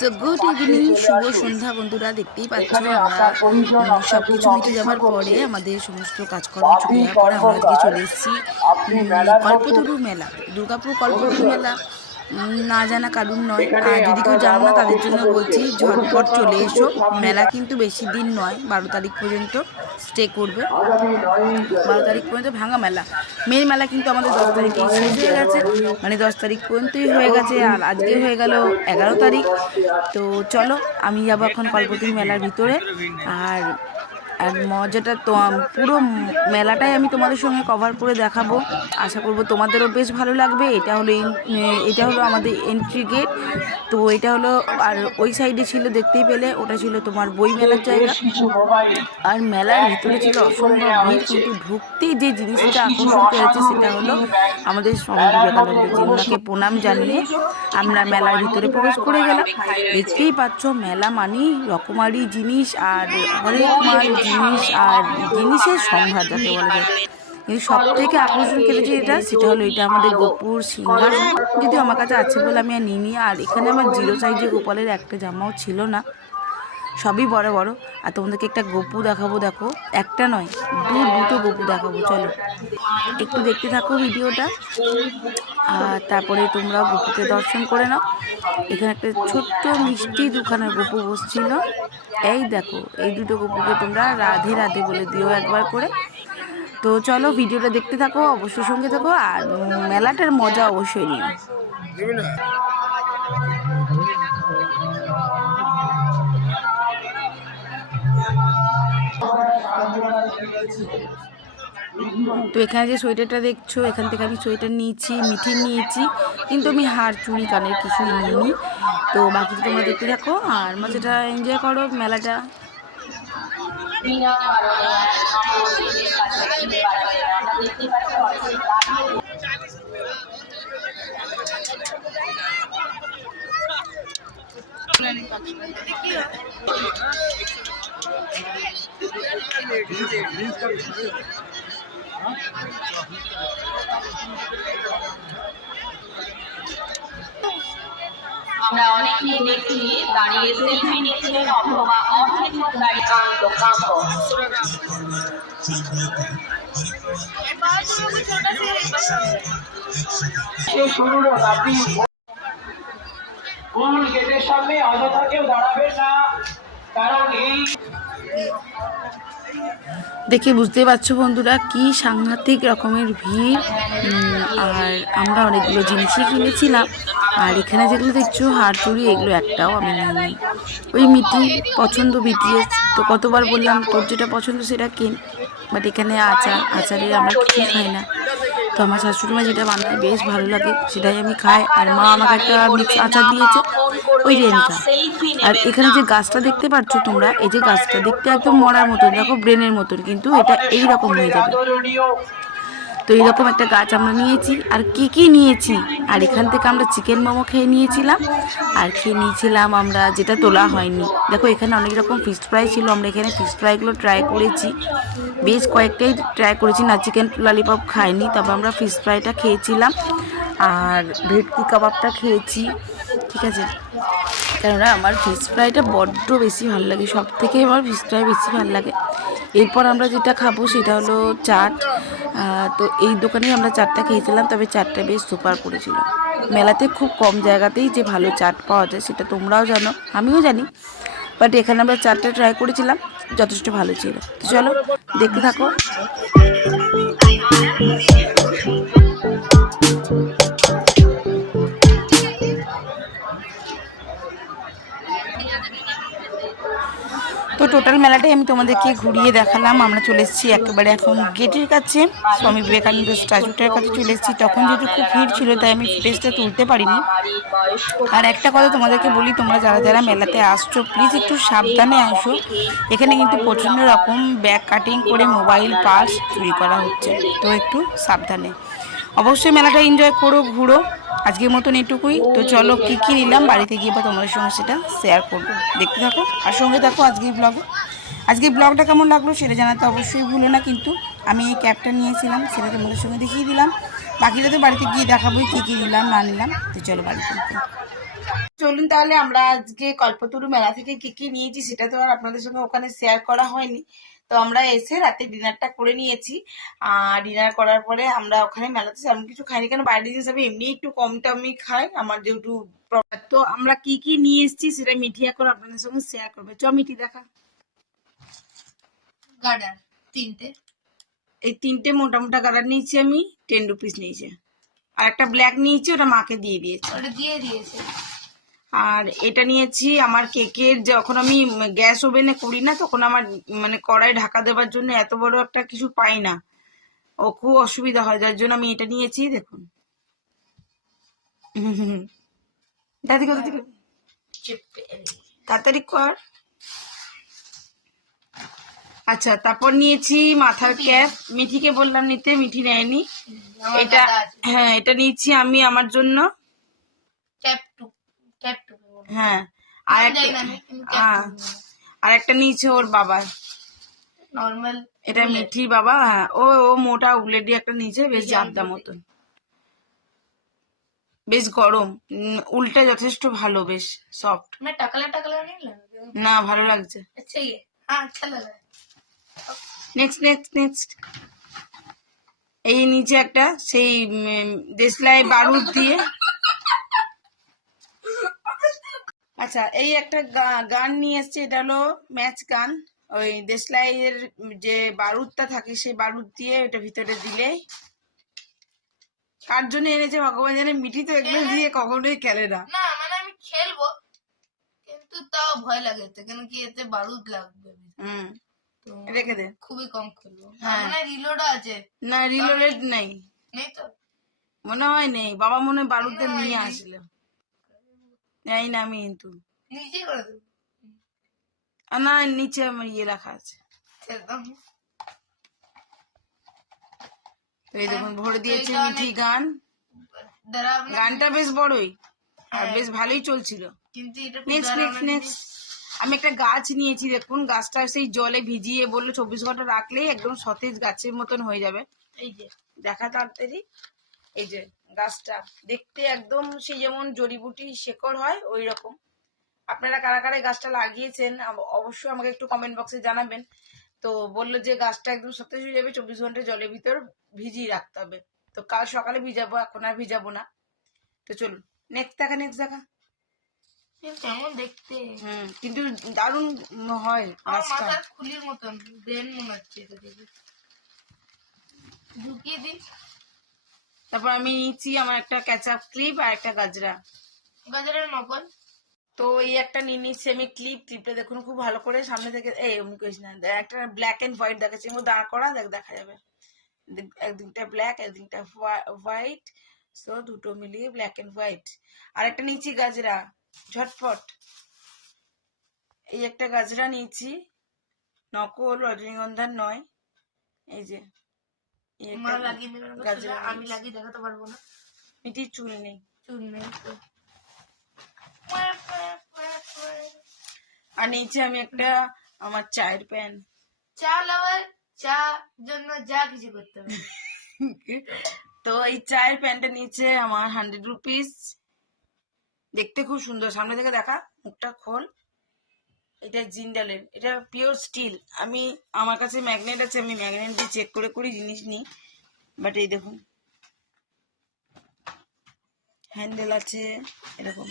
So good evening শুভ সন্ধ্যা বন্ধুরা দেখতেই পাচ্ছ আমরা সব কিছু মিটে যাওয়ার পরে আমাদের সমস্ত কাজকর্ম ছুটি যাওয়ার পরে আমরা আজকে চলে এসেছি। কল্পতরু মেলা দুর্গাপুর কল্পতরু মেলা। না জানা কারণ নয়। আর যদি কেউ জানো না, তাদের জন্য বলছি, ঝটপট চলে এসো। মেলা কিন্তু বেশি দিন নয়, বারো তারিখ পর্যন্ত স্টে করবে। বারো তারিখ পর্যন্ত ভাঙা মেলা। মেন মেলা কিন্তু আমাদের দশ তারিখে শেষ হয়ে গেছে। মানে দশ তারিখ পর্যন্তই হয়ে গেছে, আর আজকে হয়ে গেল এগারো তারিখ। তো চলো, আমি যাব এখন কল্পতরু মেলার ভিতরে। আর আর মজাটা তো পুরো মেলাটাই আমি তোমাদের সঙ্গে কভার করে দেখাবো। আশা করব তোমাদেরও বেশ ভালো লাগবে। এটা হলো এটা হলো আমাদের এন্ট্রি গেট তো এটা হলো আর ওই সাইডে ছিল দেখতেই পেলে ওটা ছিল তোমার বই মেলার জায়গা। আর মেলার ভিতরে ছিল অসম্ভব ভিড় কিন্তু ঢুকতেই যে জিনিসটা আকর্ষণ করেছে সেটা হলো আমাদের স্বামী বিবেকানন্দ প্রণাম জানিয়ে আমরা মেলার ভিতরে প্রবেশ করে গেলাম। দেখতেই পাচ্ছ মেলা মানেই রকমারি জিনিস আর অনেক মাল জিনিস আর জিনিসের সম্ভার যাকে বলা যায়। কিন্তু সব থেকে আকর্ষণ কেটেছে এটা, সেটা হলো এটা আমাদের গোপুর সিংহাসন যদি আমার কাছে আছে বলে আমি আর নিইনি, আর এখানে আমার জিরো সাইজে গোপালের একটা জামাও ছিল না। সবই বড় বড়। আর তোমাদেরকে একটা গপু দেখাবো, দেখো। একটা নয়, দু দুটো গপু দেখাবো, চলো। একটু দেখতে থাকো ভিডিওটা। আর তারপরে তোমরা গপুকে দর্শন করে নাও। এখানে একটা ছোট্ট মিষ্টি দোকানের গপু বসছিল। এই দেখো, এই দুটো গপুকে তোমরা রাধে রাধে বলে দিও একবার করে। তো চলো ভিডিওটা দেখতে থাকো, অবশ্যই সঙ্গে থাকো, আর মেলাটার মজা অবশ্যই নিও। তো এখানে যে সোয়েটারটা দেখছ, এখান থেকে আমি সোয়েটার নিয়েছি, মিঠি নিয়েছি, কিন্তু আমি হার, চুড়ি, কানের কিছুই নিইনি। তো বাকি তোমরা দেখতে থাকো, আর মজাটা এনজয় করো মেলাটা। বিনা কারণে আমাদের কাছে নির্বাচনে আমরা দেখতে পাচ্ছি অনেকেই দাঁড়িয়ে আমরা অনেকেই দেখছি, দাঁড়িয়ে সেলফি নিচ্ছেন অথবা অনেক দাঁড়িয়ে কান্ত কান্ত সে আপনি মূল গেটের সামনে অযথা কেউ দাঁড়াবেন না কারণ এই দেখে বুঝতে পারছ বন্ধুরা, কি সাংঘাতিক রকমের ভিড়। আর আমরা অনেকগুলো জিনিসই কিনেছিলাম। আর এখানে যেগুলো দেখছ হাড় চুড়ি এগুলো একটাও আমি নিইনি। ওই মিটি পছন্দ বিটিএস। তো কতবার বললাম, তোর যেটা পছন্দ সেটা কেন। বাট এখানে আচার, আচারে আমরা কিছুই খাই না। তো আমার শাশুড়ি মা যেটা বানায় বেশ ভালো লাগে, সেটাই আমি খাই। আর মা আমাকে একটা মিক্স আচার দিয়েছে, ওই রেনটা। আর এখানে যে গাছটা দেখতে পাচ্ছ তোমরা, এই যে গাছটা দেখতে একদম মরার মতন, দেখো ব্রেনের মতন, কিন্তু এটা এইরকম হয়ে যাবে। তো এইরকম একটা গাছ আমরা নিয়েছি। আর কি কি নিয়েছি? আর এখান থেকে আমরা চিকেন মোমো খেয়ে নিয়েছিলাম। আর খেয়ে নিয়েছিলাম আমরা যেটা তোলা হয়নি। দেখো, এখানে অনেক রকম ফিশ ফ্রাই ছিল। আমরা এখানে ফিশ ফ্রাইগুলো ট্রাই করেছি। বেশ কয়েকটাই ট্রাই করেছি। না চিকেন ললিপপ খাইনি। তবে আমরা ফিশ ফ্রাইটা খেয়েছিলাম। আর ভেটকি কাবাবটা খেয়েছি। ঠিক আছে? কেননা আমার ফিশ ফ্রাইটা বড্ড বেশি ভালো লাগে সব থেকে আমার ফিশ ফ্রাই বেশি ভালো লাগে। এরপর আমরা যেটা খাব সেটা হলো চাট। তো এই দোকানেই আমরা চাটটা খেয়েছিলাম, তবে চাটটা বেশ সুপার করেছিল। মেলাতে খুব কম জায়গাতেই যে ভালো চাট পাওয়া যায় সেটা তোমরাও জানো, আমিও জানি। বাট এখানে আমরা চাটটা ট্রাই করেছিলাম, যথেষ্ট ভালো ছিল। চলো, দেখতে থাকো। টোটাল মেলাটাই আমি তোমাদেরকে ঘুরিয়ে দেখালাম। আমরা চলে এসেছি একেবারে এখন গেটের কাছে। স্বামী বিবেকানন্দ স্ট্যাচুটার কাছে চলে এসেছি। তখন যেহেতু খুব ভিড় ছিল, তাই আমি ফুটেজটা তুলতে পারিনি। আর একটা কথা তোমাদেরকে বলি, তোমরা যারা যারা মেলাতে আসছো প্লিজ একটু সাবধানে আসো। এখানে কিন্তু প্রচণ্ড রকম ব্যাগ কাটিং করে মোবাইল পার্স চুরি করা হচ্ছে। তো একটু সাবধানে। অবশ্যই মেলাটা এনজয় করো, ঘুরো। আজকের মতন এটুকুই। তো চলো কী কী নিলাম, বাড়িতে গিয়ে বা তোমাদের সঙ্গে সেটা শেয়ার করব। দেখতে থাকো। আর সঙ্গে থাকো আজকের ব্লগে আজকের ব্লগটা কেমন লাগল সেটা জানাতে অবশ্যই ভুলো না, কিন্তু আমি এই ক্যাবটা নিয়েছিলাম, সেটা তোমাদের সঙ্গে দেখিয়ে দিলাম। বাকিটা তো বাড়িতে গিয়ে দেখাবো কী কী নিলাম, না নিলাম। তো চলো বাড়িতে চলুন তাহলে আমরা আজকে কল্পতরু মেলা থেকে কী কী নিয়েছি সেটা তো আর আপনাদের সঙ্গে ওখানে শেয়ার করা হয়নি। তো আমরা এসে রাতে ডিনারটা করে নিয়েছি। আর ডিনার করার পরে আমরা ওখানে মেলাতে সেরকম কিছু খাইনি কেন বাইরে হিসাবে এমনি একটু কম টমই খাই আমার যেহেতু তো আমরা কি কি নিয়ে এসেছি সেটা মিঠি এখন আপনাদের সঙ্গে শেয়ার করবে। চ মিঠি দেখা। গার্ডার তিনটে। এই তিনটে মোটা মোটা কালার নিয়েছি আমি টেন রুপিস নিয়েছি। আর একটা ব্ল্যাক নিয়েছি ওটা মাকে দিয়ে দিয়েছি। ওটা দিয়ে দিয়েছে। আর এটা নিয়েছি আমার কেকের যখন আমি গ্যাস ওভেনে করি না তখন আমার মানে কড়াই ঢাকা দেওয়ার জন্য এত বড় একটা কিছু পাই না। ও খুব অসুবিধা হয় যার জন্য আমি এটা নিয়েছি দেখুন। দাদি কত থেকে? তাড়াতাড়ি কর। আচ্ছা তারপর নিয়েছি মাথার ক্যাপ। মিঠিকে বললাম নিতে মিঠি নেয়নি। এটা হ্যাঁ এটা নিয়েছি আমি আমার জন্য। ট্যাপ টু হ্যাঁ আর একটা আর একটা নিয়েছে ওর বাবার নর্মাল এটা মিঠি বাবা হ্যাঁ। ও ও মোটা উলেডি একটা নিচে বেশ জামদা মতন। বেশ গরম। উল্টা যথেষ্ট ভালো বেশ সফট মানে টাকলা টাকলা না ভালো লাগছে। নেক্সট নেক্সট নেক্সট এই নিচে একটা সেই দেশলাই বারুদ দিয়ে আচ্ছা এই একটা গান নিয়ে এসছে এটা হলো ম্যাচ গান। ওই দেশলাইয়ের যে বারুদটা থাকে সেই বারুদ দিয়ে এটা ভিতরে দিলে। কার জন্য এনেছে ভগবান জানে মিঠি তো এগুলো দিয়ে কখনোই খেলে না। না মানে আমি খেলব কিন্তু তাও ভয় লাগে এতে কেন কি এতে বারুদ লাগবে। হুম রেখে দে। খুবই কম খেলব। হ্যাঁ। মানে রিলোডও আছে। না রিলোডেড নেই। নেই তো। মনে হয় নেই বাবা মনে বারুদটা নিয়ে আসলো। না আমি কিন্তু নিচে করে দেবো না নিচে আমার ইয়ে রাখা আছে এই দেখুন ভরে দিয়েছে মিঠি গান গানটা বেশ বড়ই আর। বেশ ভালোই চলছিল নেক্সট নেক্সট আমি একটা গাছ নিয়েছি দেখুন গাছটা সেই জলে ভিজিয়ে বলল চব্বিশ ঘণ্টা রাখলেই একদম সতেজ গাছের মতন হয়ে যাবে। এই যে। দেখা তাড়াতাড়ি। এই যে। গাছটা। দেখতে একদম সেই যেমন জড়িবুটি শেকড় হয় ওই রকম আপনারা কারা কারা গাছটা লাগিয়েছেন অবশ্যই আমাকে একটু কমেন্ট বক্সে জানাবেন। তো বলল যে গাছটা একদম সতেজ হয়ে যাবে চব্বিশ ঘণ্টা জলের ভিতর ভিজিয়ে রাখতে হবে। তো কাল সকালে ভিজাবো এখন আর ভিজাবো না। তো চলুন নেক্সট দেখা নেক্সট দেখা। কেমন দেখতে? হুম কিন্তু দারুণ হয় মাথার খুলির মতন ব্রেন মনে হচ্ছে ঢুকিয়ে দিই। তারপর আমি নিচ্ছি আমার একটা ক্যাচআপ ক্লিপ আর একটা গাজরা। গাজরের নকল তো এই একটা নিয়ে নিচ্ছি আমি ক্লিপ ক্লিপটা দেখুন খুব ভালো করে সামনে থেকে এই অমনি করিস না একটা ব্ল্যাক এন্ড হোয়াইট দেখাচ্ছি মধ্যে দাঁড় করা দেখ দেখা যাবে। একদিকটা ব্ল্যাক একদিকটা হোয়াইট সো দুটো মিলিয়ে ব্ল্যাক এন্ড হোয়াইট আর একটা নিচ্ছি গাজরা ঝটপট। এই একটা গাজরা নিয়েছি নকল রজনীগন্ধার নয় এই যে। মা লাগিয়ে দেবে না গাজরা চুলে, আমি নিয়েছি। লাগিয়ে দেখাতে পারব না। মিটির চুল নেই। চুল নেই। আর নিচে আমি একটা আমার চায়ের প্যান। চা লাভার চা জন্য যা কিছু করতে হবে। তো এই চায়ের প্যান্টটা নিচে আমার হান্ড্রেড রুপিস দেখতে খুব সুন্দর। সামনে থেকে দেখা মুখটা খোল। এটা জিন্ডালের এটা পিওর স্টিল আমি, আমার কাছে ম্যাগনেট আছে, আমি ম্যাগনেট দিয়ে চেক করে করে জিনিস নিই। বাট এই দেখুন হ্যান্ডেল আছে, এরকম।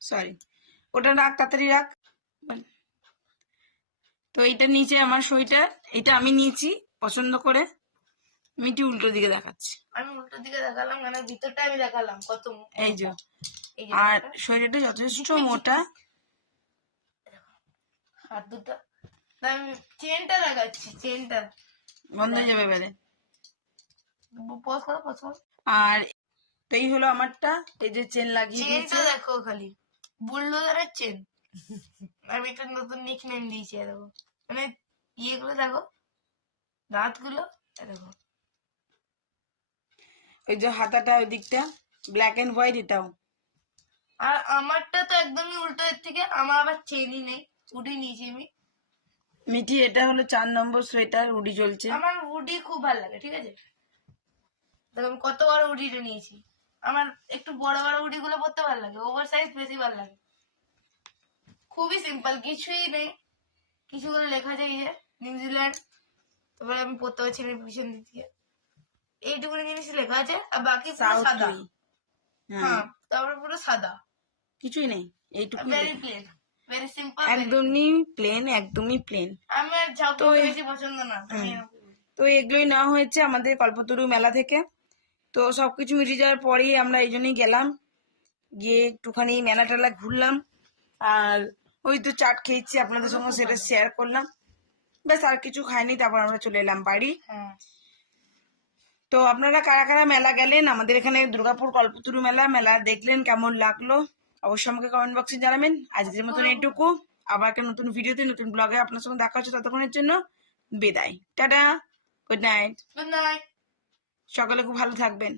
সরি ওটা রাখ, তাড়াতাড়ি রাখ। তো এইটা নিচে আমার সোয়েটার এটা আমি নিয়েছি, পছন্দ করে। মিটি উল্টো দিকে দেখাচ্ছি। আমি উল্টো দিকে দেখালাম মানে ভিতরটা আমি দেখালাম কত এই যে। আর সোয়েটারটা যথেষ্ট মোটা। হাত দুটো। আমি চেনটা দেখাচ্ছি চেনটা। বন্ধ হয়ে যাবে এবারে। পজ করো পজ করো। আর এই হলো আমারটা এই যে চেন লাগিয়ে চেনটা দেখো খালি বুলডোজারের চেন। আমি একটা নতুন নিক নেম দিয়েছি দেখো। মানে ইয়েগুলো দেখো দাঁতগুলো দেখো। ওই যে হাতাটা ওই দিকটা ব্ল্যাক এন্ড হোয়াইট এটাও। আর আমারটা তো একদমই উল্টো এর থেকে আমার আবার চেনই নেই উঠে নিয়েছি আমি। মিটি এটা হলো চার নম্বর সোয়েটার উডি চলছে। আমার উডি খুব ভালো লাগে ঠিক আছে? দেখো আমি কত বড় উডিটা নিয়েছি। আমার একটু বড় বড় উডি গুলো পরতে ভালো লাগে ওভার সাইজ বেশি ভালো লাগে। খুবই সিম্পল কিছুই নেই। কিছু করে লেখা যায় যে নিউজিল্যান্ড তারপরে আমি পড়তে পারছি না পিছন দিক এইটুকুনি জিনিস লেখা আছে আর বাকি পুরো সাদা। হ্যাঁ। হ্যাঁ তারপরে পুরো সাদা। কিছুই নেই ভেরি প্লেন ভেরি সিম্পল একদমই প্লেন একদমই প্লেন আমার বেশি পছন্দ না করি। তো এগুলোই নেওয়া হয়েছে আমাদের কল্পতরু মেলা থেকে। তো সবকিছু মিটে যাওয়ার পরেই আমরা এই জন্যই গেলাম। গিয়ে একটুখানি মেলা টেলা ঘুরলাম। আর ওই তো চাট খেয়েছি আপনাদের সঙ্গে সেটা শেয়ার করলাম। ব্যাস আর কিছু খাইনি তারপর আমরা চলে এলাম বাড়ি। হ্যাঁ। তো আপনারা কারা কারা মেলা গেলেন? আমাদের এখানে দুর্গাপুর কল্পতরু মেলা মেলা দেখলেন কেমন লাগল? অবশ্যই আমাকে কমেন্ট বক্সে জানাবেন। আজকের মতন এটুকু আবার একটা নতুন ভিডিওতে নতুন ব্লগে আপনার সঙ্গে দেখা হচ্ছে ততক্ষণের জন্য বিদায়। Tata good night good night সকালে খুব ভালো থাকবেন।